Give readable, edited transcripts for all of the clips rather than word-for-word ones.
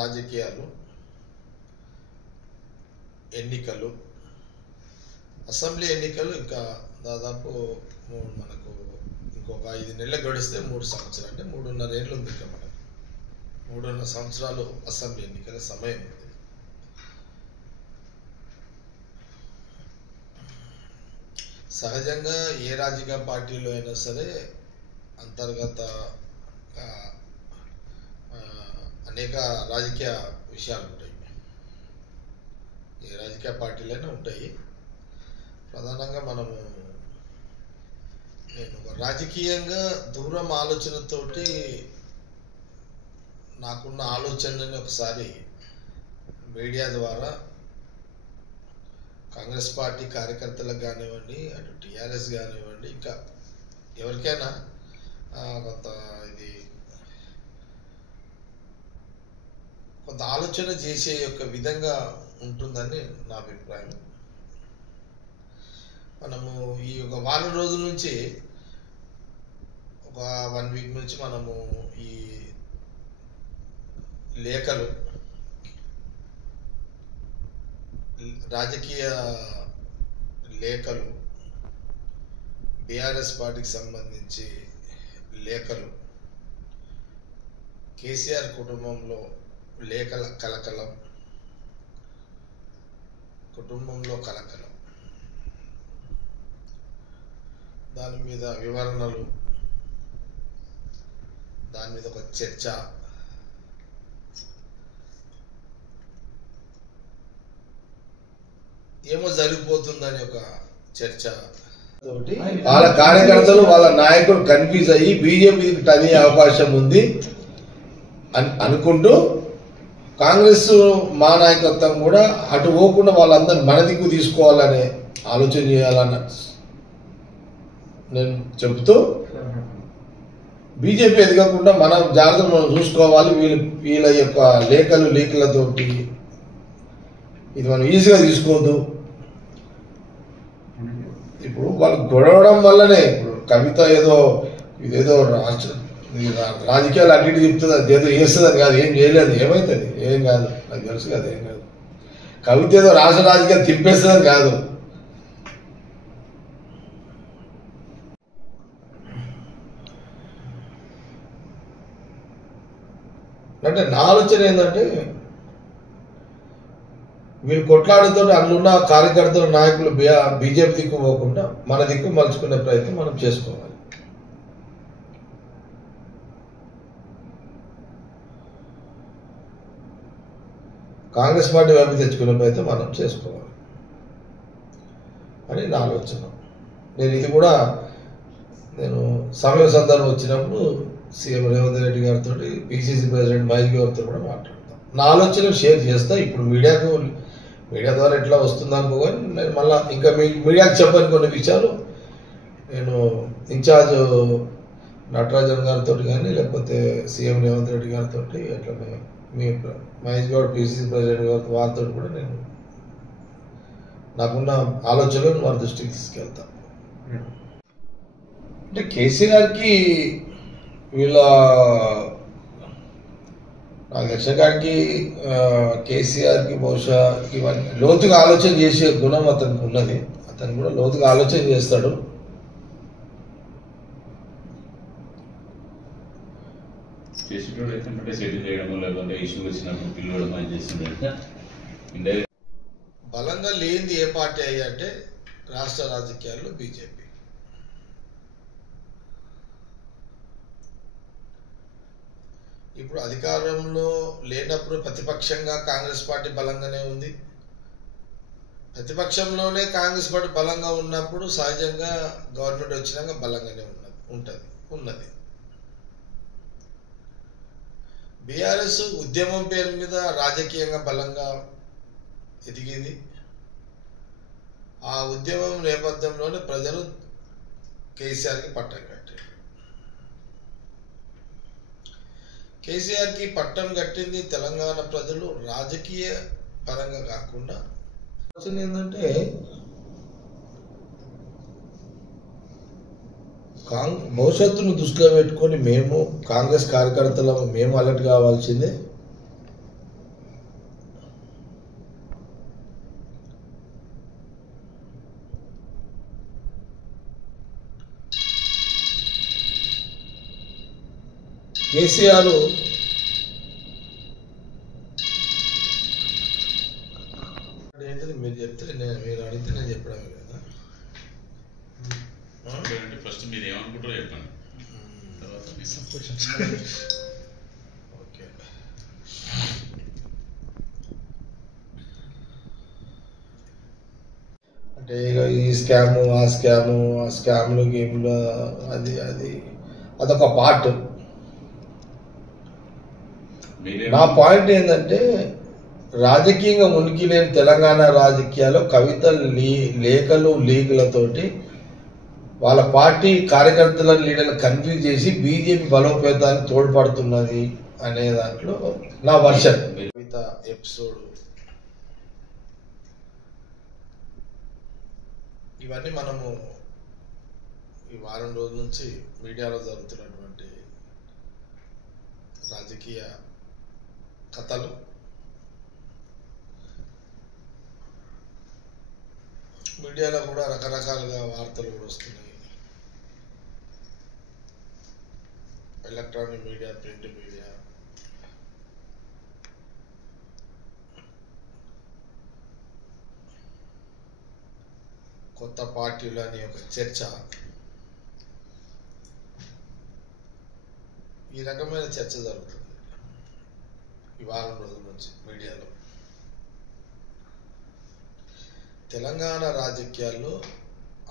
రాజకీయాలు, ఎన్నికలు, అసెంబ్లీ ఎన్నికలు ఇంకా దాదాపు మనకు ఇంకొక 5 నెలలు గడిస్తే 3 సంవత్సరాలు, అంటే 3.5 ఏళ్ళు ఉంది. ఇంకా మనకు 3.5 సంవత్సరాలు అసెంబ్లీ ఎన్నికల సమయం ఉంది. సహజంగా ఏ రాజకీయ పార్టీలో అయినా సరే అంతర్గత అనేక రాజకీయ విషయాలు ఉంటాయి. ఏ రాజకీయ పార్టీలైనా ఉంటాయి. ప్రధానంగా నేను రాజకీయంగా దూరం ఆలోచనతోటి నాకున్న ఆలోచనని ఒకసారి మీడియా ద్వారా కాంగ్రెస్ పార్టీ కార్యకర్తలకు కానివ్వండి, అటు టీఆర్ఎస్ కానివ్వండి, ఇంకా ఎవరికైనా కొంత ఆలోచన చేసే యొక్క విధంగా ఉంటుందని నా అభిప్రాయం. మనము ఈ ఒక వారం రోజుల నుంచి, ఒక 1 వీక్ నుంచి మనము ఈ లేఖలు, రాజకీయ లేఖలు, బీఆర్ఎస్ పార్టీకి సంబంధించి లేఖలు, కేసీఆర్ కుటుంబంలో లేఖల కలకలం, కుటుంబంలో కలకలం, దాని మీద వివరణలు, దాని మీద ఒక చర్చ, ఏమో జరిగిపోతుందని ఒక చర్చ తోటి వాళ్ళ కార్యకర్తలు, వాళ్ళ నాయకులు కన్ఫ్యూజ్ అయ్యి బీజేపీకి టనే అవకాశం ఉంది అనుకుంటూ, కాంగ్రెస్ మా నాయకత్వం కూడా అటు పోకుండా వాళ్ళందరూ మన దిక్కు తీసుకోవాలనే ఆలోచన చేయాలన్న నేను చెబుతూ, బీజేపీ ఎదగకుండా మన జాగ్రత్తలు మనం చూసుకోవాలి. వీళ్ళ యొక్క లేఖలు లీకులతోటి ఇది మనం ఈజీగా తీసుకోవద్దు. ఇప్పుడు వాళ్ళు గొడవడం వల్లనే, ఇప్పుడు కవిత ఇదేదో రాజకీయాలు అన్నిటి చెప్తుంది, అది ఏదో చేస్తుంది కాదు, ఏం చేయలేదు, ఏమవుతుంది, ఏం కాదు, నాకు తెలుసు కదా, ఏం కాదు. కవిత ఏదో రాష్ట్ర రాజకీయాలు తిప్పేస్తుందని కాదు. అంటే నా ఆలోచన ఏంటంటే, వీళ్ళు కొట్లాడుతూ అందులో కార్యకర్తలు, నాయకులు బీజేపీ దిక్కు పోకుండా మన దిక్కు మలుచుకునే ప్రయత్నం మనం చేసుకోవాలి. కాంగ్రెస్ పార్టీ వైపు తెచ్చుకునే ప్రయత్నం మనం చేసుకోవాలి అని నా ఆలోచన. నేను సమయం సందర్భం వచ్చినప్పుడు సీఎం రేవంత్ రెడ్డి గారితో, పిసిసి ప్రెసిడెంట్ మహేష్ గారితో కూడా మాట్లాడతాను. నా ఆలోచనలు షేర్ చేస్తా. ఇప్పుడు మీడియా ద్వారా ఎట్లా వస్తుంది అనుకోని నేను మళ్ళీ ఇంకా మీడియాకి చెప్పని కొన్ని విషయాలు నేను ఇన్ఛార్జ్ నటరాజన్ గారితో కానీ, లేకపోతే సీఎం రేవంత్ రెడ్డి గారితో, అట్లనే మీ మహేష్ గౌడ్ పిసిసి ప్రెసిడెంట్ గారితో, వారితో కూడా నేను నాకున్న ఆలోచనలు వారి దృష్టికి తీసుకెళ్తాను. అంటే కేసీఆర్కి నాకు దర్శకానికి కేసీఆర్కి బహుశా ఇవన్నీ లోతుగా ఆలోచన చేసే గుణం అతనికి ఉన్నది. అతను కూడా లోతుగా ఆలోచన చేస్తాడు. బలంగా లేనిది ఏ పార్టీ అయ్యంటే రాష్ట్ర రాజకీయాల్లో బీజేపీ. ఇప్పుడు అధికారంలో లేనప్పుడు ప్రతిపక్షంగా కాంగ్రెస్ పార్టీ బలంగానే ఉంది. ప్రతిపక్షంలోనే కాంగ్రెస్ పార్టీ బలంగా ఉన్నప్పుడు సహజంగా గవర్నమెంట్ వచ్చినాక బలంగానే ఉన్నది. బీఆర్ఎస్ ఉద్యమం పేరు మీద రాజకీయంగా బలంగా ఎదిగింది. ఆ ఉద్యమం నేపథ్యంలోనే ప్రజలు కేసీఆర్కి పట్టం కట్టారు. కేసీఆర్కి పట్టం కట్టింది తెలంగాణ ప్రజలు రాజకీయ పరంగా కాకుండా. ఏంటంటే భవిష్యత్తును దృష్టిలో పెట్టుకొని మేము కాంగ్రెస్ కార్యకర్తలు మేము అలర్ట్ కావాల్సిందే. కేసీఆర్ ఏంటిది మీరు చెప్తే మీరు అడిగితే నేను చెప్పడమే కదా. ఫస్ట్ మీరు ఏమనుకుంటారో చెప్పండి, తర్వాత ఓకే. అంటే ఇక ఈ స్కాము ఆ స్కామ్లు గేమ్లు అదొక పార్ట్. నా పాయింట్ ఏంటంటే రాజకీయంగా ఉనికి లేని తెలంగాణ రాజకీయాల్లో కవిత లేఖలు లీకులతోటి వాళ్ళ పార్టీ కార్యకర్తల లీడర్లు కన్ఫ్యూజ్ చేసి బీజేపీ బలోపేతానికి తోడ్పడుతున్నది అనే దాంట్లో నా వర్షన్. కవిత ఎపిసోడ్ ఇవన్నీ మనము ఈ వారం రోజుల నుంచి మీడియాలో జరుగుతున్నటువంటి రాజకీయ కథలు, మీడియాలో కూడా రకరకాలుగా వార్తలు కూడా వస్తున్నాయి. ఎలక్ట్రానిక్ మీడియా, ప్రింట్ మీడియా, కొత్త పార్టీలు అనే ఒక చర్చ, ఈ రకమైన చర్చ జరుగుతుంది ఈ వారం రోజుల నుంచి మీడియాలో. తెలంగాణ రాజకీయాల్లో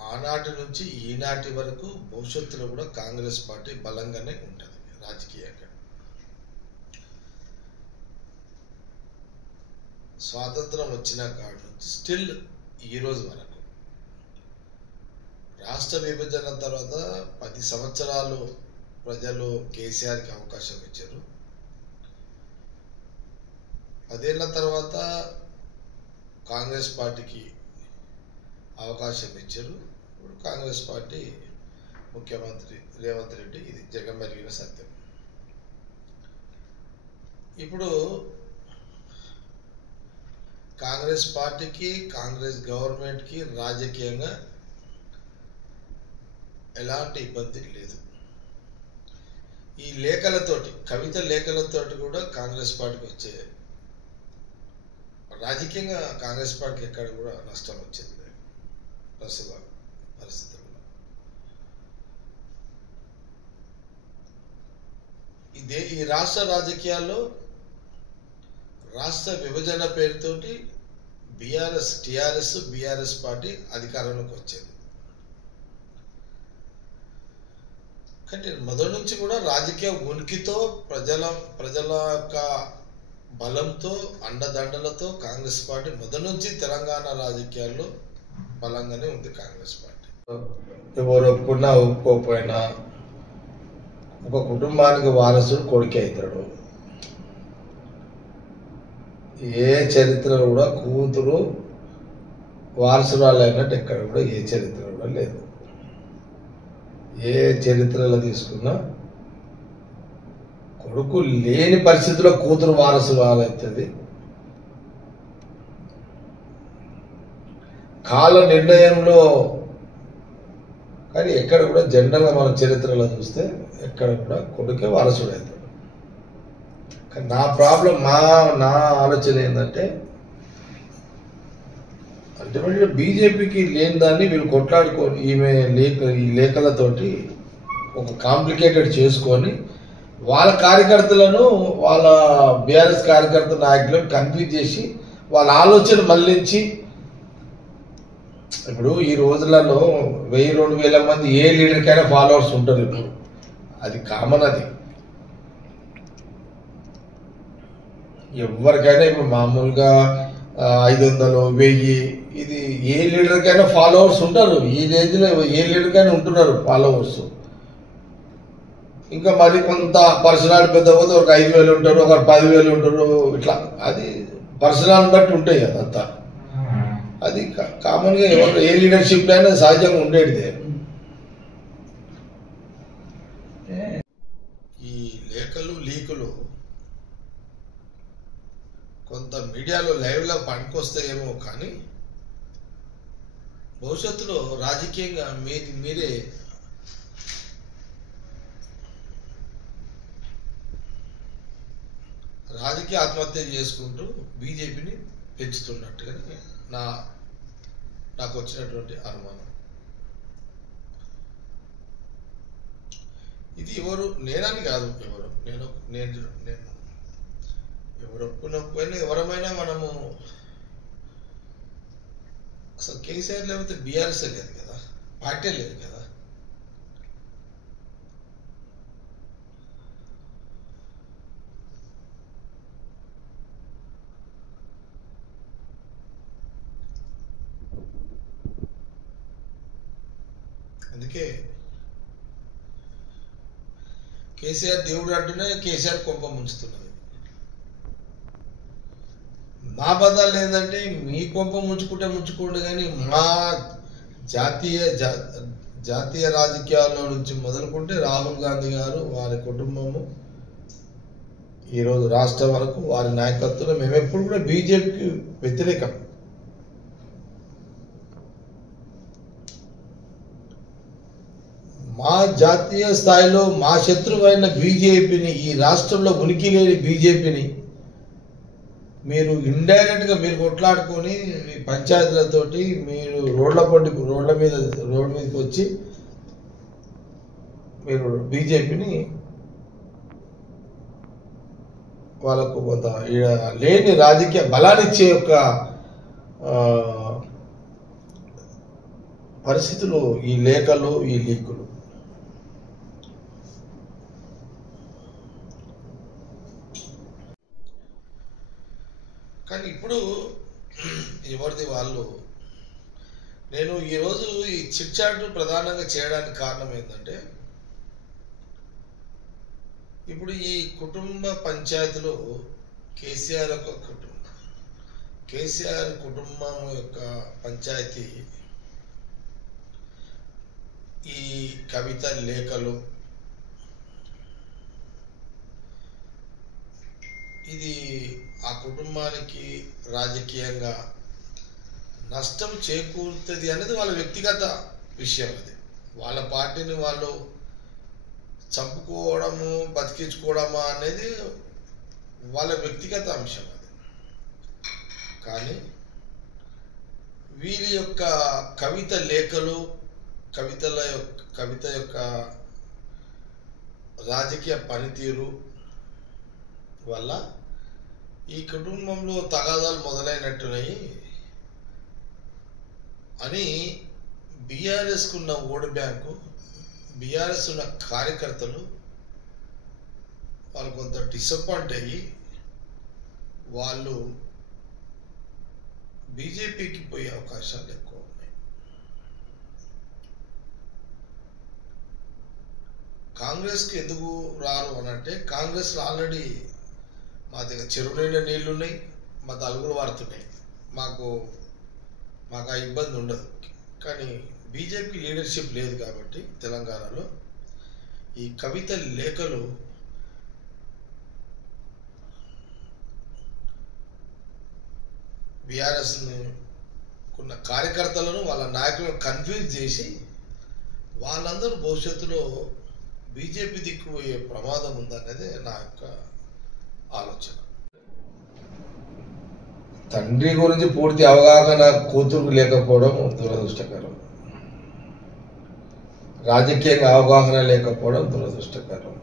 ఆనాటి నుంచి ఈనాటి వరకు భవిష్యత్తులో కూడా కాంగ్రెస్ పార్టీ బలంగానే ఉంటుంది రాజకీయంగా. స్వాతంత్రం వచ్చిన కాడి నుంచి స్టిల్ ఈ రోజు వరకు, రాష్ట్ర విభజన తర్వాత 10 సంవత్సరాలు ప్రజలు కేసీఆర్కి అవకాశం ఇచ్చారు. 10 ఏళ్ల తర్వాత కాంగ్రెస్ పార్టీకి అవకాశం ఇచ్చారు. ఇప్పుడు కాంగ్రెస్ పార్టీ ముఖ్యమంత్రి రేవంత్ రెడ్డి, ఇది జగమెరిగిన సత్యం. ఇప్పుడు కాంగ్రెస్ పార్టీకి, కాంగ్రెస్ గవర్నమెంట్కి రాజకీయంగా ఎలాంటి ఇబ్బంది లేదు. ఈ లేఖలతోటి, కవిత లేఖలతోటి కూడా కాంగ్రెస్ పార్టీకి వచ్చే రాజకీయంగా కాంగ్రెస్ పార్టీకి ఎక్కడ కూడా నష్టం వచ్చింది ప్రస్తుత పరిస్థితుల్లో. ఈ రాష్ట్ర రాజకీయాల్లో రాష్ట్ర విభజన పేరుతోటి టిఆర్ఎస్ పార్టీ అధికారంలోకి వచ్చింది. కానీ మొదటి నుంచి కూడా రాజకీయ ఉనికితో, ప్రజల యొక్క బలంతో, అండదండలతో కాంగ్రెస్ పార్టీ మొదటి నుంచి తెలంగాణ రాజకీయాల్లో బలంగానే ఉంది కాంగ్రెస్ పార్టీ. ఎవరు ఒప్పుకున్నా ఒప్పుకోకపోయినా ఒక కుటుంబానికి వారసుడు కొడుకే అవుతాడు. ఏ చరిత్రలో కూడా కూతురు వారసురాలు అయినట్టు ఎక్కడ కూడా ఏ చరిత్ర కూడా లేదు. ఏ చరిత్రలో తీసుకున్నా కొడుకు లేని పరిస్థితిలో కూతురు వారసురాలు అవుతుంది. కాల నిర్ణయంలో కానీ ఎక్కడ కూడా జనరల్గా మన చరిత్రలో చూస్తే ఎక్కడ కూడా కొడుకే వారసుడు అవుతాడు. కానీ నా ప్రాబ్లం, నా ఆలోచన ఏంటంటే అల్టిమేట్గా బీజేపీకి లేని దాన్ని వీళ్ళు కొట్లాడుకొని ఈ లేఖలతోటి ఒక కాంప్లికేటెడ్ చేసుకొని వాళ్ళ కార్యకర్తలను, వాళ్ళ బీఆర్ఎస్ కార్యకర్త నాయకులను కన్ఫ్యూజ్ చేసి వాళ్ళ ఆలోచన మళ్లించి, ఇప్పుడు ఈ రోజులలో 1000-2000 మంది ఏ లీడర్కైనా ఫాలోవర్స్ ఉంటారు. ఇప్పుడు అది కామన్. అది ఎవరికైనా ఇప్పుడు మామూలుగా 500, 1000 ఇది ఏ లీడర్కైనా ఫాలోవర్స్ ఉంటారు. ఈ రేంజ్లో ఏ లీడర్కైనా ఉంటున్నారు ఫాలోవర్స్. ఇంకా మరి కొంత పర్సనాలిటీ పెద్ద పోతే ఒక 5000 ఉంటారు, ఒక 10,000 ఉంటారు. ఇట్లా అది పర్సనాలిటీ బట్టి ఉంటాయి కదా. అంతా అది కామన్గా ఎవరు ఏ లీడర్షిప్ అయినా సహజంగా ఉండేటిదే. ఈ లేఖలు లీకులు కొంత మీడియాలో లైవ్లో పనికొస్తాయేమో, కానీ భవిష్యత్తులో రాజకీయంగా మీరే రాజకీయ ఆత్మహత్య చేసుకుంటూ బీజేపీని పెంచుతున్నట్టుగానే నాకు వచ్చినటువంటి అనుమానం. ఇది ఎవరు నేనని కాదు, నేను ఎవరు ఒప్పుకున్నపోయినా ఎవరమైనా మనము అసలు కేసీఆర్ లేకపోతే బీఆర్ఎస్ లేదు కదా, పార్టీ లేదు కదా. అందుకే కేసీఆర్ దేవుడు అంటూనే కేసీఆర్ కొంప ముంచుతున్నది. మా బదాలు ఏంటంటే మీ కొంప ముంచుకోండి, కానీ మా జాతీయ రాజకీయాల్లో నుంచి మొదలుకుంటే రాహుల్ గాంధీ గారు, వారి కుటుంబము, ఈరోజు రాష్ట్రం వరకు వారి నాయకత్వంలో మేము ఎప్పుడు కూడా బీజేపీకి వ్యతిరేకం. మా జాతీయ స్థాయిలో మా శత్రువైన బీజేపీని, ఈ రాష్ట్రంలో ఉనికి లేని బీజేపీని మీరు ఇండైరెక్ట్గా మీరు కొట్లాడుకొని మీ పంచాయతీలతోటి మీరు రోడ్ల మీదకి వచ్చి మీరు బీజేపీని వాళ్ళకు కొంత లేని రాజకీయ బలాన్నిచ్చే యొక్క పరిస్థితులు ఈ లేఖలు, ఈ లీకులు. కానీ ఇప్పుడు ఎవరిది వాళ్ళు. నేను ఈరోజు ఈ చిట్ చాట్ ప్రధానంగా చేయడానికి కారణం ఏంటంటే, ఇప్పుడు ఈ కుటుంబ పంచాయతీలో కేసీఆర్ కుటుంబం యొక్క పంచాయతీ ఈ కవిత లేఖలు ఇది ఆ కుటుంబానికి రాజకీయంగా నష్టం చేకూరుతుంది అనేది వాళ్ళ వ్యక్తిగత విషయం. అది వాళ్ళ పార్టీని వాళ్ళు చంపుకోవడము, బతికించుకోవడమా అనేది వాళ్ళ వ్యక్తిగత అంశం. అది కానీ వీరి యొక్క కవిత లేఖలు, కవిత యొక్క రాజకీయ పనితీరు వల్ల ఈ కుటుంబంలో తగాదాలు మొదలైనట్టున్నాయి అని బీఆర్ఎస్కు ఉన్న ఓటు బ్యాంకు, బీఆర్ఎస్ ఉన్న కార్యకర్తలు వాళ్ళు కొంత డిసప్పాయింట్ అయ్యి వాళ్ళు బీజేపీకి పోయే అవకాశాలు ఎక్కువ ఉన్నాయి. కాంగ్రెస్కి ఎందుకు రారు అని అంటే, కాంగ్రెస్లో ఆల్రెడీ మా దగ్గర చెరువు నిండా నీళ్లు ఉన్నాయి, మా తలుగులు వాడుతున్నాయి, మాకు ఆ ఇబ్బంది ఉండదు. కానీ బీజేపీ లీడర్షిప్ లేదు కాబట్టి తెలంగాణలో ఈ కవిత లేఖలు బీఆర్ఎస్ని ఉన్న కార్యకర్తలను, వాళ్ళ నాయకులను కన్ఫ్యూజ్ చేసి వాళ్ళందరూ భవిష్యత్తులో బీజేపీ దిక్కుపోయే ప్రమాదం ఉందనేది నా యొక్క ఆలోచన. తండ్రి గురించి పూర్తి అవగాహన కూతురుకు లేకపోవడం దురదృష్టకరం, రాజకీయంగా అవగాహన లేకపోవడం దురదృష్టకరం.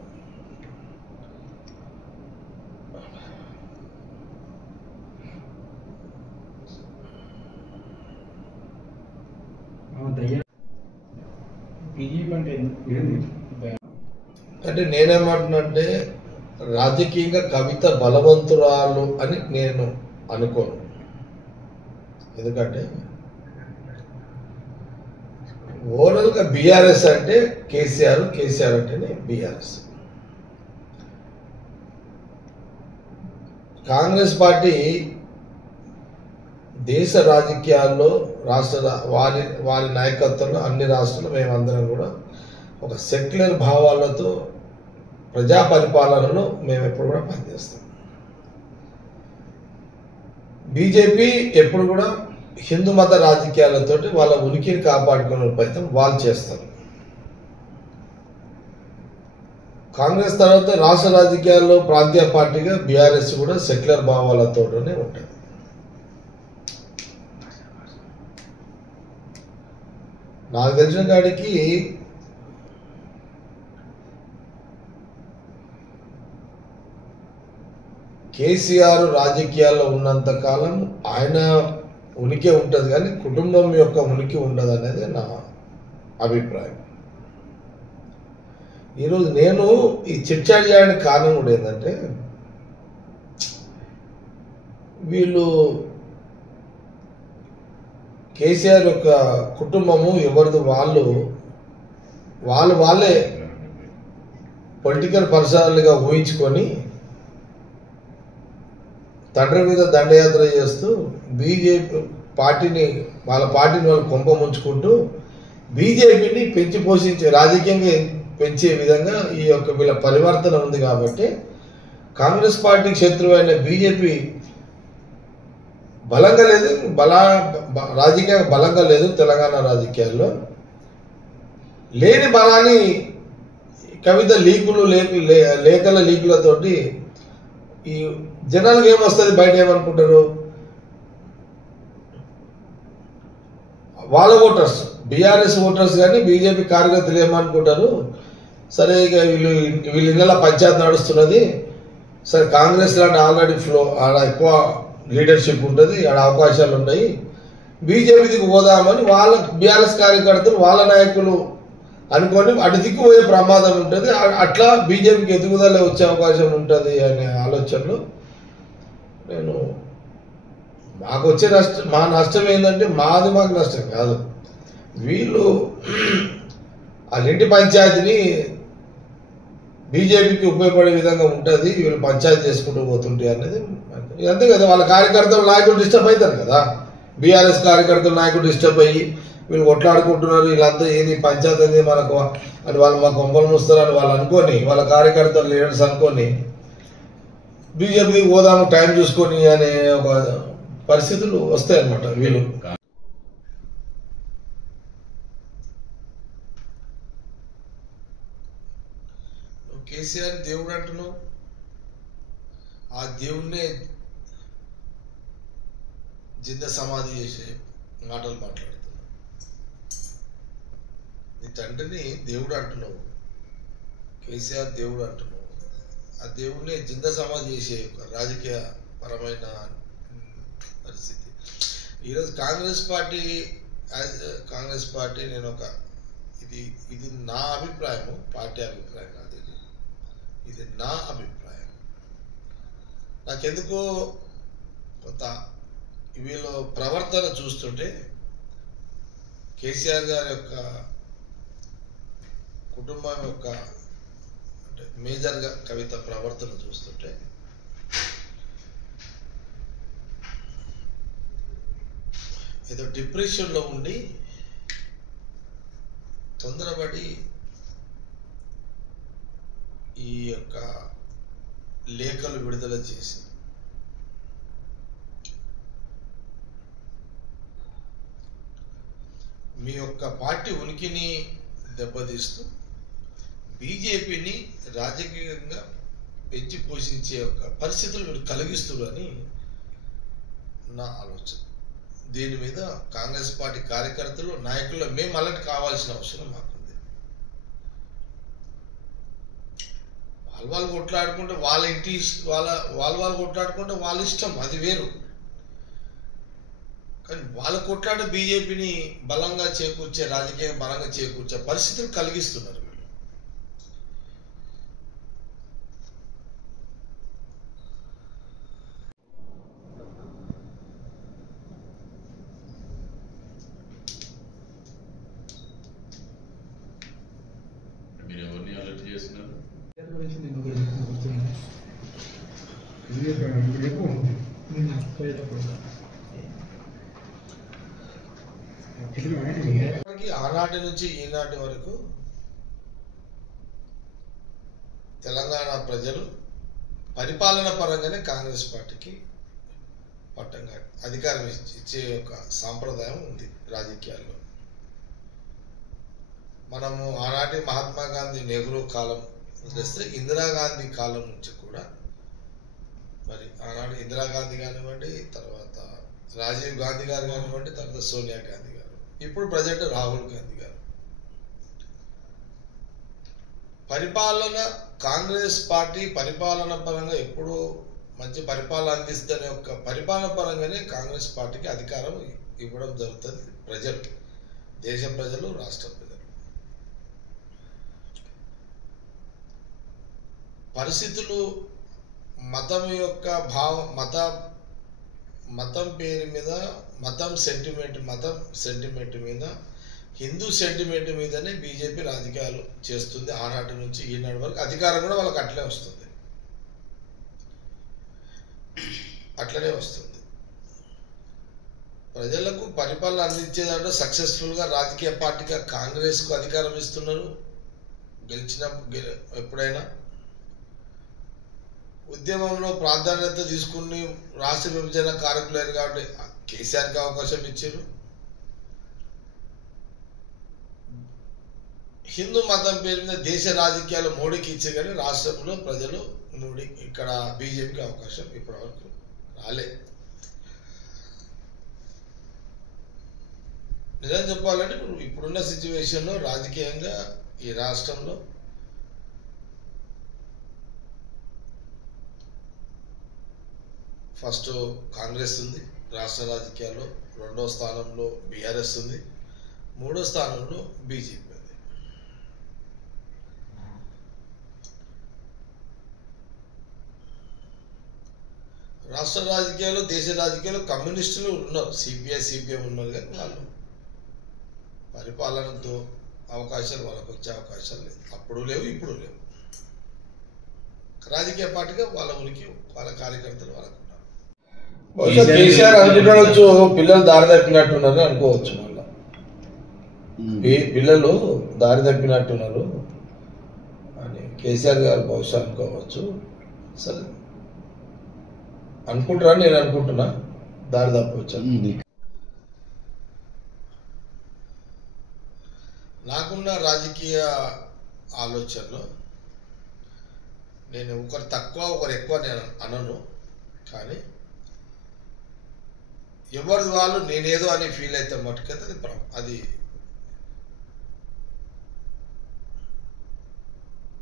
అంటే నేనేమంటున్నానంటే, రాజకీయంగా కవిత బలవంతురాలు అని నేను అనుకోను. ఎందుకంటే ఓవరాల్గా బీఆర్ఎస్ అంటే కేసీఆర్, కేసీఆర్ అంటేనే బీఆర్ఎస్. కాంగ్రెస్ పార్టీ దేశ రాజకీయాల్లో వారి నాయకత్వంలో అన్ని రాష్ట్రాల్లో మేమందరం కూడా ఒక సెక్యులర్ భావాలతో ప్రజా పరిపాలనలో మేము ఎప్పుడు కూడా పనిచేస్తాం. బీజేపీ ఎప్పుడు కూడా హిందూ మత రాజకీయాలతోటి వాళ్ళ ఉనికిని కాపాడుకునే ప్రయత్నం వాళ్ళు చేస్తారు. కాంగ్రెస్ తర్వాత రాష్ట్ర రాజకీయాల్లో ప్రాంతీయ పార్టీగా బీఆర్ఎస్ కూడా సెక్యులర్ భావాలతోనే ఉంటుంది. నాకు తెలిసిన కాడికి కేసీఆర్ రాజకీయాల్లో ఉన్నంత కాలం ఆయన ఉనికి ఉంటుంది, కానీ కుటుంబం యొక్క ఉనికి ఉండదు అనేది నా అభిప్రాయం. ఈరోజు నేను ఈ చర్చ చేయడానికి కారణం కూడా ఏంటంటే, వీళ్ళు కేసీఆర్ యొక్క కుటుంబము ఎవరిది వాళ్ళే పొలిటికల్ పర్సనల్గా ఊహించుకొని తండ్రి మీద దండయాత్ర చేస్తూ బీజేపీ పార్టీని వాళ్ళు కొంప ముంచుకుంటూ బీజేపీని పెంచి పోషించే రాజకీయంగా పెంచే విధంగా ఈ యొక్క వీళ్ళ పరివర్తన ఉంది. కాబట్టి కాంగ్రెస్ పార్టీకి శత్రువైన బీజేపీ బలంగా లేదు, రాజకీయ బలంగా లేదు. తెలంగాణ రాజకీయాల్లో లేని బలాన్ని కవిత లేఖల లీకులతోటి ఈ జనాలకు ఏమొస్తుంది, బయట ఏమనుకుంటారు, వాళ్ళ ఓటర్స్ బీఆర్ఎస్ ఓటర్స్ కానీ బీజేపీ కార్యకర్తలు ఏమనుకుంటారు, సరే ఇక వీళ్ళ ఇళ్ళ పంచాయతీ నడుస్తున్నది, సరే కాంగ్రెస్ లాంటి ఆల్రెడీ ఆడ ఎక్కువ లీడర్షిప్ ఉంటుంది, ఆడ అవకాశాలు ఉన్నాయి, బీజేపీకి పోదామని వాళ్ళ బీఆర్ఎస్ కార్యకర్తలు వాళ్ళ నాయకులు అనుకొని అటు దిక్కుపోయే ప్రమాదం ఉంటుంది, అట్లా బీజేపీకి ఎదుగుదల వచ్చే అవకాశం ఉంటుంది అనే ఆలోచనలు. నేను మాకు వచ్చే మా నష్టం ఏంటంటే మాకు నష్టం కాదు, వీళ్ళు వాళ్ళ ఇంటి పంచాయతీని బీజేపీకి ఉపయోగపడే విధంగా ఉంటుంది, వీళ్ళు పంచాయతీ చేసుకుంటూ పోతుంటే అనేది అంతే కదా. వాళ్ళ కార్యకర్తలు నాయకులు డిస్టర్బ్ అవుతారు కదా, బీఆర్ఎస్ కార్యకర్తలు నాయకులు డిస్టర్బ్ అయ్యి వీళ్ళు కొట్లాడుకుంటున్నారు, వీళ్ళంతా ఏది పంచాయతీ అనేది మనకు అని వాళ్ళు మాకు కొంపలు మూస్తారని వాళ్ళు అనుకొని, వాళ్ళ కార్యకర్తలు లీడర్స్ అనుకొని బీజేపీకి పోదాము టైం చూసుకొని అనే ఒక పరిస్థితులు వస్తాయి అన్నమాట. వీళ్ళు కేసీఆర్ దేవుడు అంటున్నావు, ఆ దేవుణ్ణే జింద సమాధి చేసే మాటలు మాట్లాడుతున్నావు. నీ తండ్రిని దేవుడు అంటున్నావు, కేసీఆర్ దేవుడు అంటున్నావు, ఆ దేవుణ్ణి జింద సమాధి చేసే రాజకీయ పరమైన పరిస్థితి. ఈరోజు కాంగ్రెస్ పార్టీ నేను ఒక ఇది నా అభిప్రాయము, పార్టీ అభిప్రాయం కాదు, ఇది నా అభిప్రాయం. నాకెందుకో కొంత వీళ్ళ ప్రవర్తన చూస్తుంటే కేసీఆర్ గారి యొక్క కుటుంబం యొక్క అంటే మేజర్గా కవిత ప్రవర్తన చూస్తుంటే ఏదో డిప్రెషన్లో ఉండి తొందరపడి ఈ యొక్క లేఖలు విడుదల చేసి మీ యొక్క పార్టీ ఉనికిని దెబ్బతీస్తూ బీజేపీని రాజకీయంగా పెంచి పోషించే ఒక పరిస్థితులు మీరు కలిగిస్తున్నారని నా ఆలోచన. దీని మీద కాంగ్రెస్ పార్టీ కార్యకర్తలు నాయకులు మేము అలాంటి కావాల్సిన అవసరం మాకుంది. వాళ్ళు కొట్లాడుకుంటే వాళ్ళ ఇంటి వాళ్ళు కొట్లాడుకుంటే వాళ్ళ ఇష్టం, అది వేరు. కానీ వాళ్ళ కొట్లాడ బీజేపీని బలంగా చేకూర్చే రాజకీయం బలంగా చేకూర్చే పరిస్థితులు కలిగిస్తున్నారు వీళ్ళు. మీరు ఎవరిని అలర్ట్ చేస్తున్నారు? ఆనాటి నుంచి ఈనాటి వరకు తెలంగాణ ప్రజలు పరిపాలన పరంగానే కాంగ్రెస్ పార్టీకి పట్టంగా అధికారం ఇచ్చే ఒక సాంప్రదాయం ఉంది రాజకీయాల్లో. మనము ఆనాటి మహాత్మా గాంధీ నెహ్రూ కాలం వదిలేస్తే ఇందిరాగాంధీ కాలం నుంచి కూడా మరి ఆనాడు ఇందిరాగాంధీ కానివ్వండి, తర్వాత రాజీవ్ గాంధీ గారు కానివ్వండి, తర్వాత సోనియా గాంధీ గారు, ఇప్పుడు ప్రజెంట్ రాహుల్ గాంధీ గారు, పరిపాలన కాంగ్రెస్ పార్టీ పరిపాలన పరంగా ఎప్పుడూ మంచి పరిపాలన అందిస్తుందనే ఒక పరిపాలన పరంగానే కాంగ్రెస్ పార్టీకి అధికారం ఇవ్వడం జరుగుతుంది. ప్రజలు, దేశ ప్రజలు, రాష్ట్ర ప్రజలు. పరిస్థితులు మతం యొక్క మతం పేరు మీద, మతం సెంటిమెంట్ మీద, హిందూ సెంటిమెంట్ మీదనే బీజేపీ రాజకీయాలు చేస్తుంది. ఆనాటి నుంచి ఈనాటి వరకు అధికారం కూడా వాళ్ళకి అట్లనే వస్తుంది. ప్రజలకు పరిపాలన అందించేదంటే సక్సెస్ఫుల్గా రాజకీయ పార్టీగా కాంగ్రెస్కు అధికారం ఇస్తున్నారు. ఎప్పుడైనా ఉద్యమంలో ప్రాధాన్యత తీసుకుని రాష్ట్ర విభజన కారకులేరు కాబట్టి కేసీఆర్కి అవకాశం ఇచ్చారు. హిందూ మతం పేరు మీద దేశ రాజకీయాలు మోడీకి ఇచ్చారు, కానీ రాష్ట్రంలో ప్రజలు మోడీ ఇక్కడ బీజేపీకి అవకాశం ఇప్పటివరకు రాలే. నిజం చెప్పాలంటే ఇప్పుడున్న సిచ్యువేషన్లో రాజకీయంగా ఈ రాష్ట్రంలో ఫస్ట్ కాంగ్రెస్ ఉంది రాష్ట్ర రాజకీయాల్లో, రెండో స్థానంలో బీఆర్ఎస్ ఉంది, మూడో స్థానంలో బీజేపీ ఉంది. రాష్ట్ర రాజకీయాలు, దేశ రాజకీయాలు కమ్యూనిస్టులు ఉన్నారు, సిపిఎం ఉన్నారు, కానీ వాళ్ళు పరిపాలనతో అవకాశాలు వాళ్ళకు వచ్చే అవకాశాలు లేదు. అప్పుడు లేవు, ఇప్పుడు లేవు. రాజకీయ పార్టీగా వాళ్ళ ఉనికి, వాళ్ళ కార్యకర్తలు వాళ్ళకు ఉన్నారు. కేసీఆర్ అనుకుంటూ పిల్లలు దారి తప్పినట్టున్నారు అనుకోవచ్చు. మళ్ళీ పిల్లలు దారి తప్పినట్టున్నారు అని కేసీఆర్ గారు బహుశా అనుకోవచ్చు. సరే అనుకుంటారా, నేను అనుకుంటున్నా దారి తప్పవచ్చు. నాకున్న రాజకీయ ఆలోచనలో నేను ఒకరు తక్కువ ఒకరు ఎక్కువ నేను అనను, కానీ ఎవరిది వాళ్ళు నేనేదో అని ఫీల్ అయితే మటుకైతే అది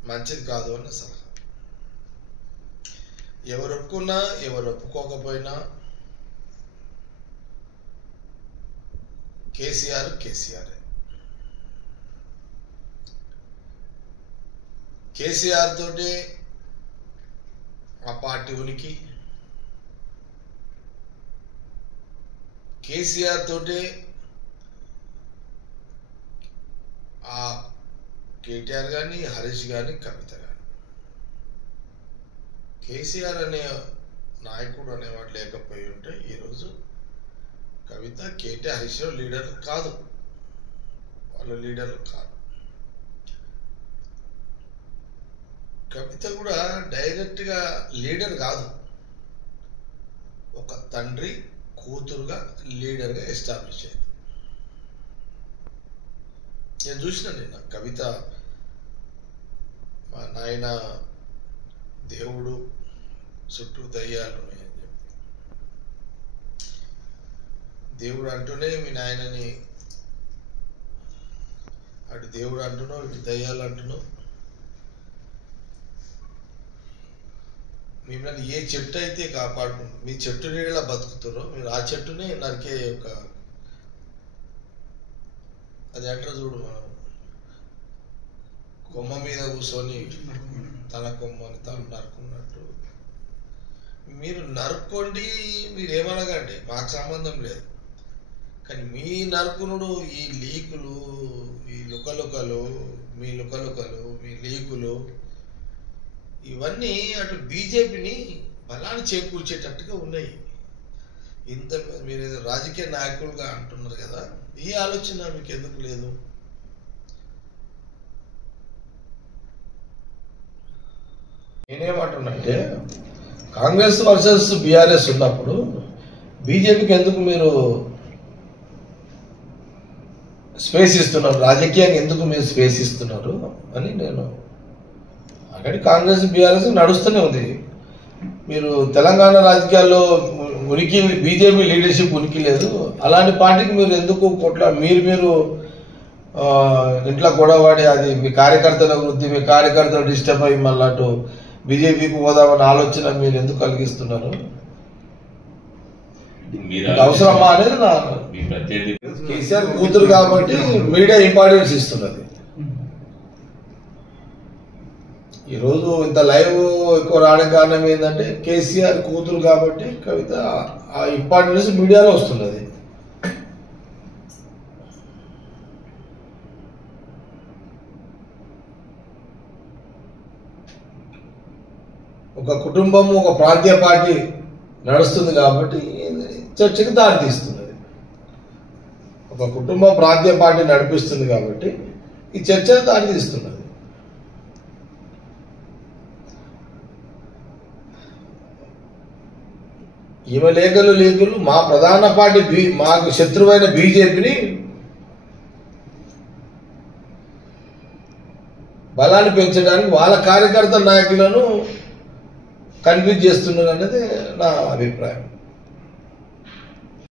మంచిది కాదు అన్న సలహా. ఎవరు ఒప్పుకున్నా ఎవరు ఒప్పుకోకపోయినా కేసీఆర్ తోటి ఆ పార్టీ ఉనికి, కేసీఆర్ తోటి ఆ కేటీఆర్ కానీ, హరీష్ కానీ, కవిత కానీ. కేసీఆర్ అనే నాయకుడు అనేవాడు లేకపోయి ఉంటే ఈరోజు కవిత, కేటీఆర్, హరీష్ లీడర్లు కాదు, వాళ్ళు లీడర్లు కాదు. కవిత కూడా డైరెక్ట్గా లీడర్ కాదు, ఒక తండ్రి కూతురుగా లీడర్గా ఎస్టాబ్లిష్ అయింది. నేను చూసిన నిన్న కవిత మా నాయన దేవుడు చుట్టూ దయ్యాలు ఉన్నాయని చెప్పి, దేవుడు అంటూనే మీ నాయనని అటు దేవుడు అంటున్నావు, ఇటు దయ్యాలు అంటున్నావు. మిమ్మల్ని ఏ చెట్టు అయితే కాపాడుకుంటు, మీ చెట్టు నీడలా బతుకుతారో మీరు ఆ చెట్టుని నరికే ఒక, అది అంటారు చూడు, మనం కొమ్మ మీద కూర్చొని తన కొమ్మని తను నరుకున్నట్టు మీరు నరుక్కోండి, మీరు ఏమనగండి, మాకు సంబంధం లేదు. కానీ మీ నరుకునుడు, ఈ లీకులు, ఈ లుకలుకలు, మీ లీకులు, ఇవన్నీ అటు బీజేపీని బలాన్ని చేకూర్చేటట్టుగా ఉన్నాయి. ఇంత మీరు ఏదో రాజకీయ నాయకులుగా అంటున్నారు కదా, ఈ ఆలోచన మీకు ఎందుకు లేదు? నేనేమంటున్నంటే కాంగ్రెస్ వర్సెస్ బీఆర్ఎస్ ఉన్నప్పుడు బీజేపీకి ఎందుకు మీరు స్పేస్ ఇస్తున్నారు, రాజకీయంగా ఎందుకు మీరు స్పేస్ ఇస్తున్నారు అని నేను కానీ కాంగ్రెస్ బీఆర్ఎస్ నడుస్తూనే ఉంది. మీరు తెలంగాణ రాజకీయాల్లో ఉనికి బీజేపీ లీడర్షిప్ ఉనికి లేదు. అలాంటి పార్టీకి మీరు ఎందుకు మీరు ఇంట్లో గొడవడి అది మీ కార్యకర్తల వృద్ధి, మీ కార్యకర్తలు డిస్టర్బ్ అయ్యి మళ్ళీ అటు బీజేపీకి పోదామని ఆలోచన మీరు ఎందుకు కలిగిస్తున్నారు? అవసరమా అనేది నా కేసీఆర్ కూతురు కాబట్టి మీడియా ఇంపార్టెన్స్ ఇస్తున్నది. ఈరోజు ఇంత లైవ్ ఎక్కువ రావడానికి కారణం ఏంటంటే కేసీఆర్ కూతురు కాబట్టి కవిత ఆ ఇంపార్టెన్స్ మీడియాలో వస్తున్నది. ఒక కుటుంబం ఒక ప్రాంతీయ పార్టీ నడుస్తుంది కాబట్టి చర్చకి దారితీస్తున్నది. ఒక కుటుంబం ప్రాంతీయ పార్టీ నడిపిస్తుంది కాబట్టి ఈ చర్చ దారితీస్తున్నది. ఈమె లేఖలు మా ప్రధాన పార్టీ మాకు శత్రువైన బీజేపీని బలాన్ని పెంచడానికి వాళ్ళ కార్యకర్త నాయకులను కన్విన్స్ చేస్తున్నారు అనేది నా అభిప్రాయం.